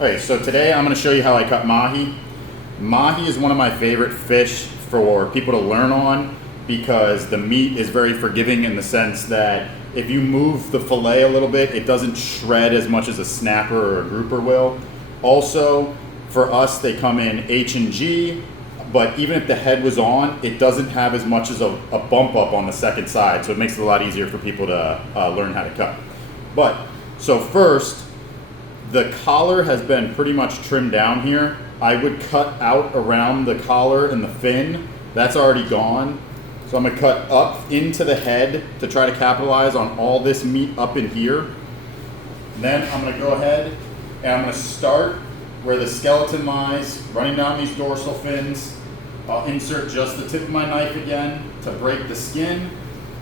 Alright, so today I'm going to show you how I cut mahi. Mahi is one of my favorite fish for people to learn on because the meat is very forgiving in the sense that if you move the fillet a little bit, it doesn't shred as much as a snapper or a grouper will. Also, for us, they come in H&G, but even if the head was on, it doesn't have as much as a bump up on the second side, so it makes it a lot easier for people to learn how to cut. So first, the collar has been pretty much trimmed down here. I would cut out around the collar and the fin. That's already gone. So I'm gonna cut up into the head to try to capitalize on all this meat up in here. Then I'm gonna go ahead and I'm gonna start where the skeleton lies, running down these dorsal fins. I'll insert just the tip of my knife again to break the skin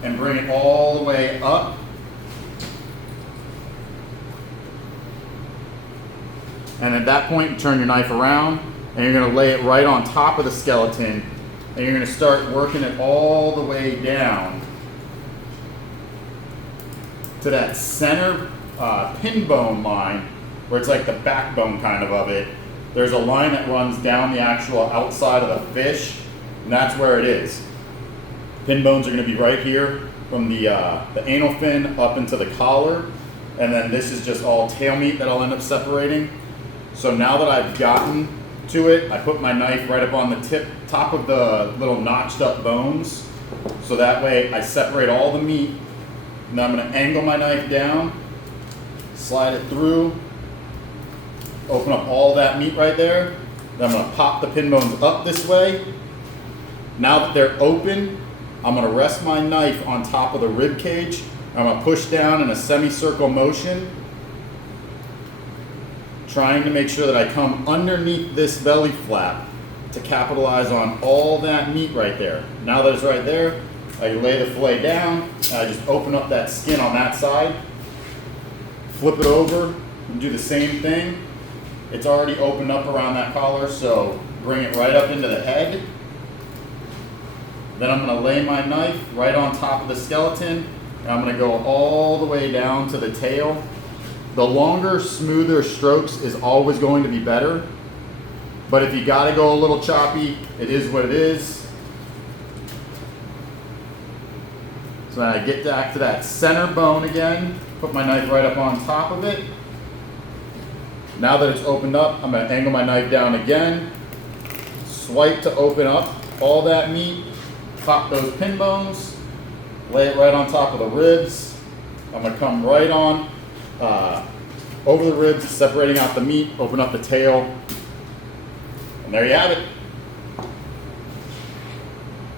and bring it all the way up. And at that point, you turn your knife around and you're gonna lay it right on top of the skeleton and you're gonna start working it all the way down to that center pin bone line where it's like the backbone kind of it. There's a line that runs down the actual outside of the fish, and that's where it is. Pin bones are gonna be right here from the anal fin up into the collar, and then this is just all tail meat that I'll end up separating. So now that I've gotten to it, I put my knife right up on the top of the little notched up bones. So that way I separate all the meat. And then I'm gonna angle my knife down, slide it through, open up all that meat right there. Then I'm gonna pop the pin bones up this way. Now that they're open, I'm gonna rest my knife on top of the rib cage. I'm gonna push down in a semicircle motion, trying to make sure that I come underneath this belly flap to capitalize on all that meat right there. Now that it's right there, I lay the fillet down, and I just open up that skin on that side, flip it over, and do the same thing. It's already opened up around that collar, so bring it right up into the head. Then I'm gonna lay my knife right on top of the skeleton, and I'm gonna go all the way down to the tail. The longer, smoother strokes is always going to be better. But if you gotta go a little choppy, it is what it is. So then I get back to that center bone again, put my knife right up on top of it. Now that it's opened up, I'm gonna angle my knife down again, swipe to open up all that meat, pop those pin bones, lay it right on top of the ribs. I'm gonna come right on over the ribs, separating out the meat, open up the tail, and there you have it.